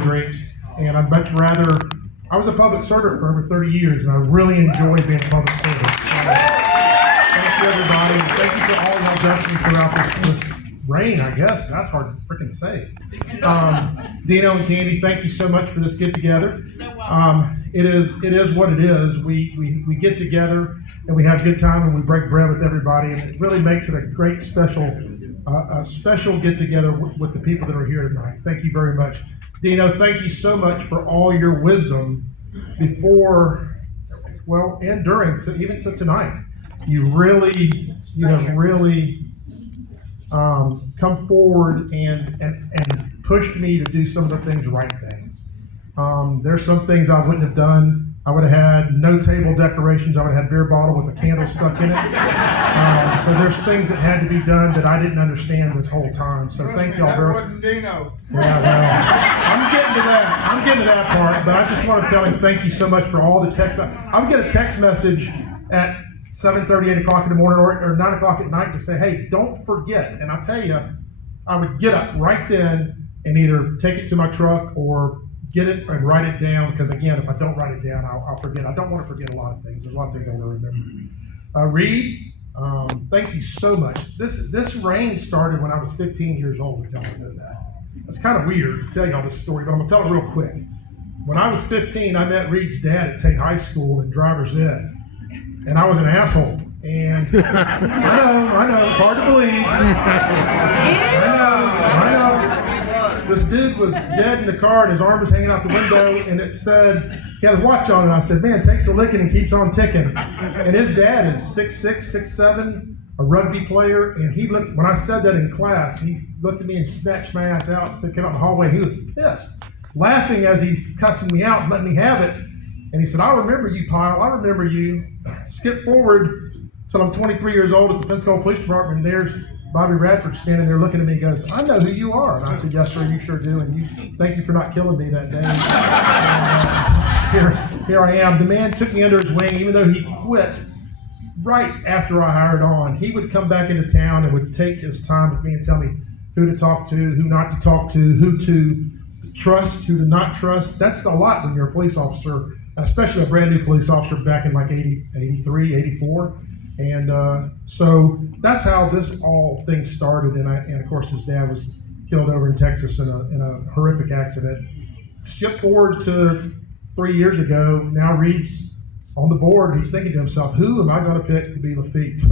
a drink, and I'd much rather. I was a public servant for over 30 years, and I really enjoy being a public servant. So, thank you, everybody, and thank you for all y'all blessings throughout this rain, I guess. That's hard to freaking say. Dino and Candy, thank you so much for this get-together. It is what it is. We get together, and we have a good time, and we break bread with everybody, and it really makes it a great special get-together with the people that are here tonight. Thank you very much. Dino, thank you so much for all your wisdom before, well, and during, even to tonight. You have really come forward and pushed me to do some of the things, right things. There's some things I wouldn't have done. I would have had no table decorations. I would have had beer bottle with a candle stuck in it. So there's things that had to be done that I didn't understand this whole time. So thank y'all very much. Yeah, well, I'm getting to that part, but I just want to tell him thank you so much for all the text. I would get a text message at 7:30, 8 o'clock in the morning, or 9 o'clock at night to say, hey, don't forget. And I'll tell you, I would get up right then and either take it to my truck or get it and write it down, because again, if I don't write it down, I'll forget. I don't want to forget a lot of things. There's a lot of things I want to remember. Reed, thank you so much. This rain started when I was 15 years old. If y'all don't know that. It's kind of weird to tell y'all this story, but I'm going to tell it real quick. When I was 15, I met Reed's dad at Tate High School in driver's ed, and I was an asshole. And I know, it's hard to believe. I know. This dude was dead in the car, and his arm was hanging out the window, and it said, he had a watch on, and I said, man, takes a licking and keeps on ticking. And his dad is 6'6", 6'7", a rugby player, and he looked, when I said that in class, he looked at me and snatched my ass out and said, came out in the hallway. He was pissed, laughing as he's cussing me out and letting me have it. And he said, I remember you, Pyle. I remember you. Skip forward till I'm 23 years old at the Pensacola Police Department, and there's Bobby Radford standing there looking at me and goes, I know who you are. And I said, yes, sir, you sure do. And thank you for not killing me that day. And, here I am. The man took me under his wing, even though he quit right after I hired on. He would come back into town and would take his time with me and tell me who to talk to, who not to talk to, who to trust, who to not trust. That's a lot when you're a police officer, especially a brand new police officer back in like 83, 84. And so that's how this all thing started. And of course, his dad was killed over in Texas in a horrific accident. Skip forward to 3 years ago. Now Reed's on the board. He's thinking to himself, who am I going to pick to be Lxix?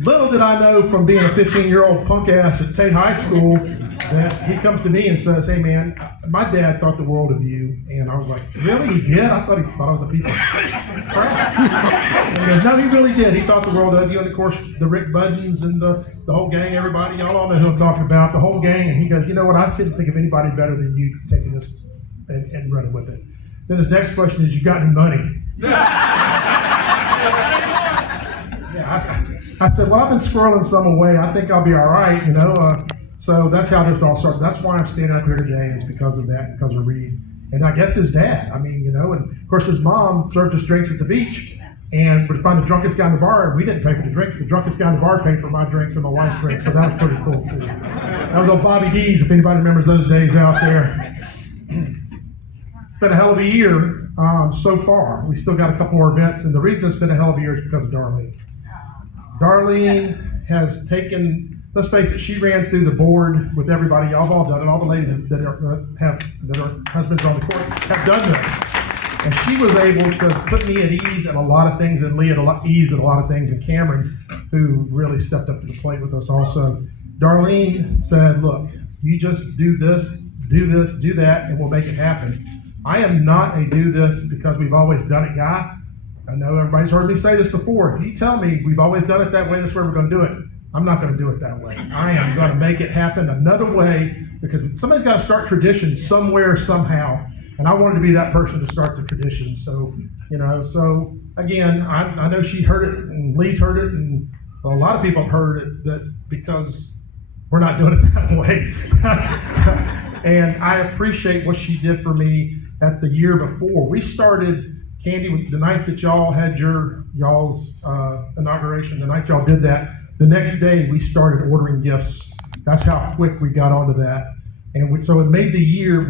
Little did I know from being a 15-year-old punk ass at Tate High School that he comes to me and says, hey man, my dad thought the world of you. And I was like, really? He did? I thought I was a piece of crap. And he goes, no, he really did. He thought the world of you. And of course, the Rick Budgeons and the whole gang, everybody, y'all all know who I'm talking about, the whole gang. And he goes, you know what? I couldn't think of anybody better than you taking this and running with it. Then his next question is, you got any money? I said, well, I've been squirreling some away. I think I'll be all right, you know. So that's how this all started. That's why I'm standing up here today, is because of that, because of Reed. And I guess his dad, I mean, you know, and of course his mom served us drinks at the beach, and would find the drunkest guy in the bar. We didn't pay for the drinks. The drunkest guy in the bar paid for my drinks and my wife's drinks, so that was pretty cool too. That was old Bobby D's, if anybody remembers those days out there. It's been a hell of a year so far. We still got a couple more events, and the reason it's been a hell of a year is because of Darlene. Darlene has taken, let's face it, she ran through the board with everybody. Y'all have all done it. All the ladies that are husbands on the court have done this. And she was able to put me at ease and a lot of things, and Lee at ease and a lot of things, and Cameron, who really stepped up to the plate with us also. Darlene said, look, you just do this, do that, and we'll make it happen. I am not a do this because we've always done it guy. I know everybody's heard me say this before. If you tell me we've always done it that way, that's where we're going to do it, I'm not going to do it that way. I am going to make it happen another way, because somebody's got to start traditions somewhere, somehow. And I wanted to be that person to start the tradition. So, you know, so again, I know she heard it, and Lee's heard it, and a lot of people have heard it, that because we're not doing it that way. And I appreciate what she did for me at the year before. We started, Candy, the night that y'all had y'all's inauguration, the night y'all did that, the next day we started ordering gifts. That's how quick we got onto that. And so it made the year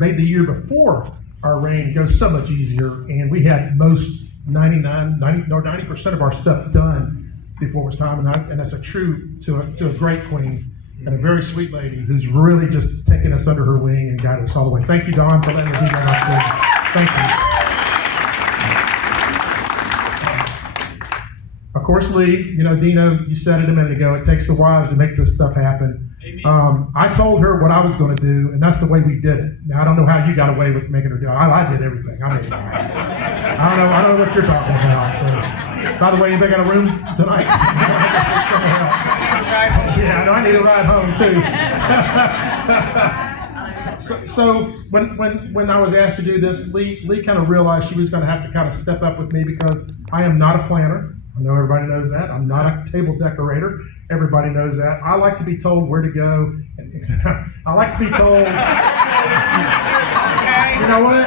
before our reign go so much easier, and we had most 90% of our stuff done before it was time, and that's a true to a great queen and a very sweet lady who's really just taken us under her wing and guided us all the way. Thank you, Dawn, for letting me be on our stage. Thank you. Of course, Lee, Dino, you said it a minute ago, it takes the wives to make this stuff happen. I told her what I was going to do, and that's the way we did it. Now, I don't know how you got away with making her do it. I did everything. I don't know what you're talking about. So, by the way, anybody got a room tonight? Yeah, I need a ride home too. So when I was asked to do this, Lee kind of realized she was going to have to kind of step up with me because I am not a planner. I know everybody knows that. I'm not a table decorator. Everybody knows that. I like to be told where to go. I like to be told, you know what?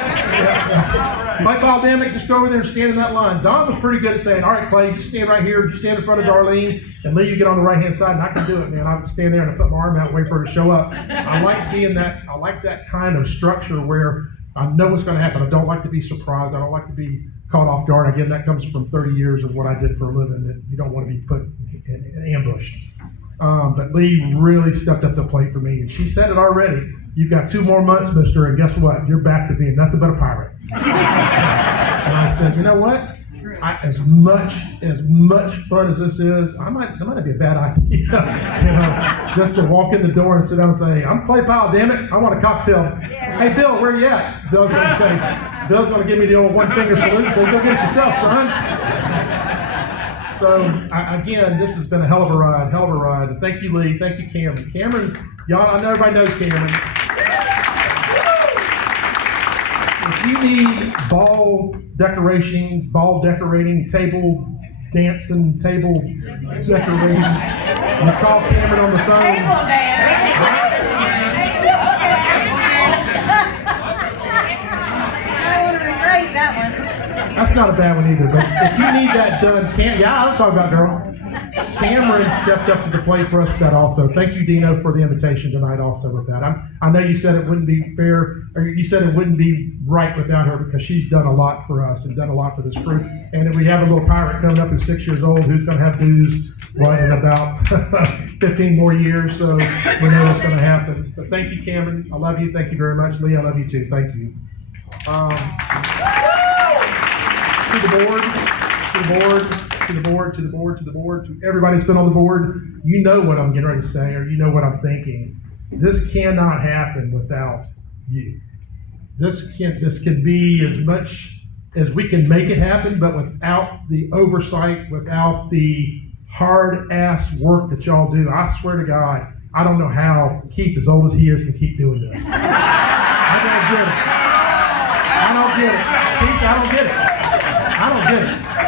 XLIXClayPyle, damn it, just go over there and stand in that line. Don was pretty good at saying, all right, Clay, you stand right here, you stand in front of Darlene, and Lee, you get on the right-hand side, and I can do it, man. I would stand there and I'd put my arm out and wait for her to show up. I like that kind of structure where I know what's going to happen. I don't like to be surprised. I don't like to be caught off guard. Again, that comes from 30 years of what I did for a living, that you don't want to be put in ambushed. But Lee really stepped up the plate for me, and she said it already. You've got 2 more months, mister, and guess what? You're back to being nothing but a pirate. And I said, you know what? As much fun as this is, I might be a bad idea. Just to walk in the door and sit down and say, I'm XLIXClayPyle, damn it, I want a cocktail. Hey, Bill, where you at? Bill's going to give me the old one-finger salute and say, go get it yourself, son. So, again, this has been a hell of a ride. And thank you, Lee. Thank you, Cameron. Cameron, y'all, I know everybody knows Cameron. If you need ball decorating, table dancing, table decorations, you call Cameron on the phone. Table dance. I want to rephrase that one. That's not a bad one either, but if you need that done, I'll talk about girl. Cameron stepped up to the plate for us with that also. Thank you, Dino, for the invitation tonight also with that. I know you said it wouldn't be fair, or you said it wouldn't be right without her because she's done a lot for us and done a lot for this crew. And if we have a little pirate coming up who's 6 years old who's going to have dues in about 15 more years, so we know what's going to happen. But thank you, Cameron. I love you. Thank you very much. Lee, I love you too. Thank you. To the board, to everybody that's been on the board, you know what I'm getting ready to say, or you know what I'm thinking. This cannot happen without you. This can be as much as we can make it happen, but without the oversight, without the hard-ass work that y'all do, I swear to God, I don't know how Keith, as old as he is, can keep doing this. I don't get it. Keith, I don't get it.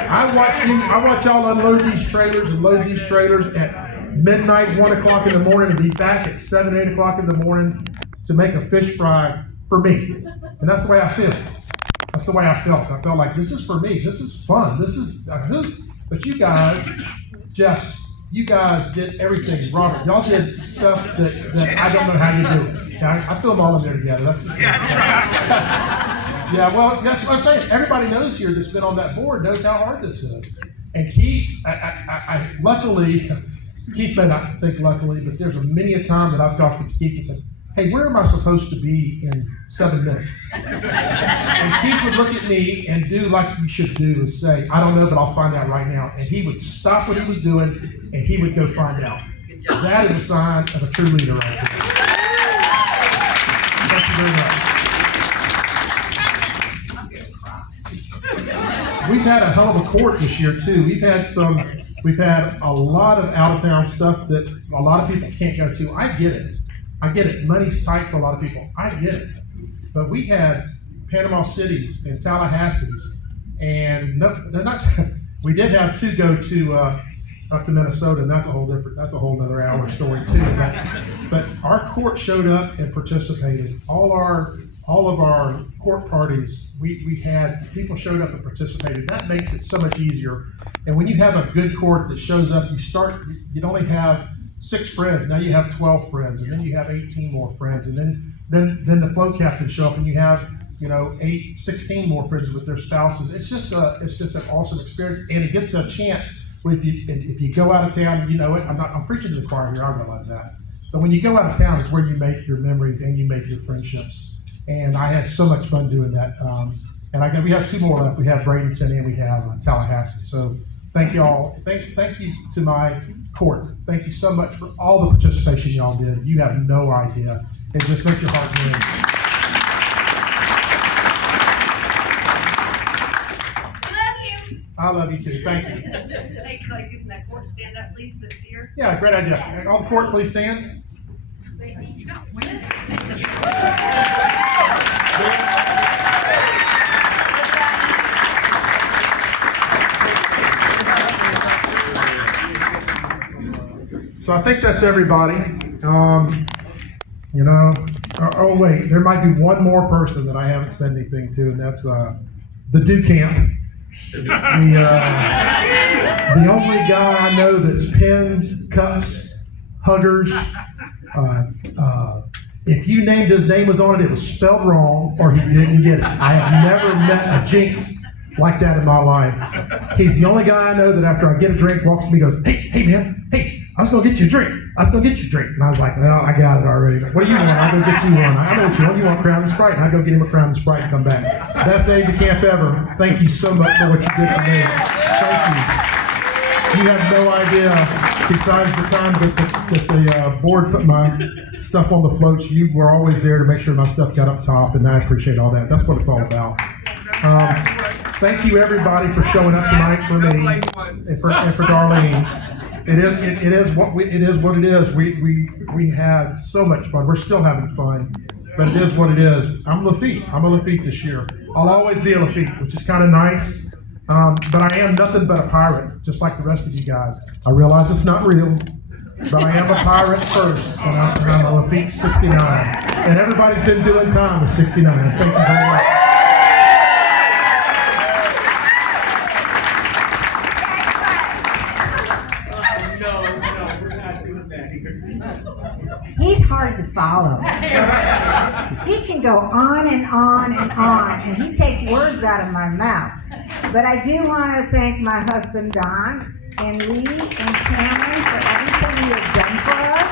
I watch y'all unload these trailers and load these trailers at midnight, 1 o'clock in the morning, and be back at 7, 8 o'clock in the morning to make a fish fry for me. And that's the way I feel. That's the way I felt. I felt like this is for me. This is fun. This is a hoot. But you guys, you guys did everything. Robert, y'all did stuff that I don't know how you do it. I threw them all in there together. That's just yeah, well, that's what I'm saying. Everybody knows here that's been on that board knows how hard this is. And Keith, I luckily, Keith may not think luckily, but there's many a time that I've talked to Keith and said, hey, where am I supposed to be in 7 minutes? And Keith would look at me and do like you should do and say, I don't know, but I'll find out right now. And he would stop what he was doing and he would go find out. That is a sign of a true leader right there. Thank you very much. We've had a hell of a court this year too. We've had a lot of out-of-town stuff that a lot of people can't go to. I get it. Money's tight for a lot of people. I get it. But we had Panama Cities and Tallahassee's, and we did have 2 go to up to Minnesota, and that's a whole other hour story too. But our court showed up and participated. All of our court parties, we had people showed up and participated. That makes it so much easier. And when you have a good court that shows up, you'd only have 6 friends. Now you have 12 friends, and then you have 18 more friends, and then then the float captains show up and you have, 16 more friends with their spouses. It's just an awesome experience, and it gets a chance. If you go out of town, you know it. I'm preaching to the choir here. I realize that, but when you go out of town, it's where you make your memories and you make your friendships. And I had so much fun doing that. And we have two more left. We have Bradenton and we have Tallahassee. So thank you all. Thank you to my court. Thank you so much for all the participation y'all did. You have no idea. It just makes your heart ring. I love you too. Thank you. Hey, could I get that court stand up, please, that's here? Yeah, great idea. All the court, please stand. So I think that's everybody. Oh wait, there might be one more person that I haven't said anything to, and that's the Dew Camp. The only guy I know that's pins, cups, huggers. If you named his name was on it, it was spelled wrong or he didn't get it. I have never met a jinx like that in my life. He's the only guy I know that after I get a drink, walks to me and goes, hey man, hey, I was gonna get you a drink. And I was like, well, I got it already. What do you want? I'll go get you one. I know what you want. You want Crown and Sprite. And I go get him a Crown and Sprite and come back. Best aide to camp ever. Thank you so much for what you did for me. Thank you. You have no idea. Besides the time that the board put my stuff on the floats, you were always there to make sure my stuff got up top, and I appreciate all that. That's what it's all about. Thank you everybody for showing up tonight for me and for Darlene. It is what it is. We had so much fun. We're still having fun, but it is what it is. I'm Lxix. I'm a Lxix this year. I'll always be a Lxix, which is kind of nice. But I am nothing but a pirate, just like the rest of you guys. I realize it's not real, but I am a pirate first, and I'm a Lxix 69. And everybody's been doing time with 69. Thank you very much. He's hard to follow. He can go on and on and on, and he takes words out of my mouth. But I do want to thank my husband, Don, and Lee, and Cameron for everything you have done for us.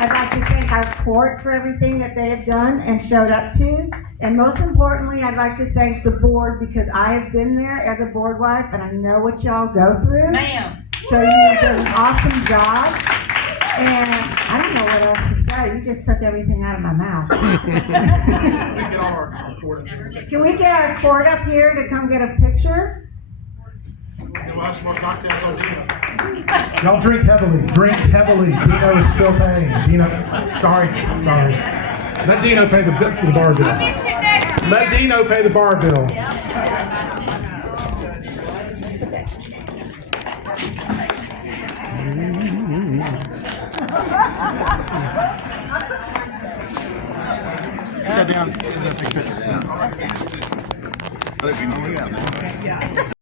I'd like to thank our court for everything that they have done and showed up to. And most importantly, I'd like to thank the board because I have been there as a board wife, and I know what y'all go through. Ma'am. So you've done an awesome job. And I don't know what else to say. You just took everything out of my mouth. Can we get our court up here to come get a picture? Y'all drink heavily. Drink heavily. Dino is still paying. Dino, sorry. Let Dino pay the bar bill. Let Dino pay the bar bill. Sit down. Take a picture. I think we know where you are.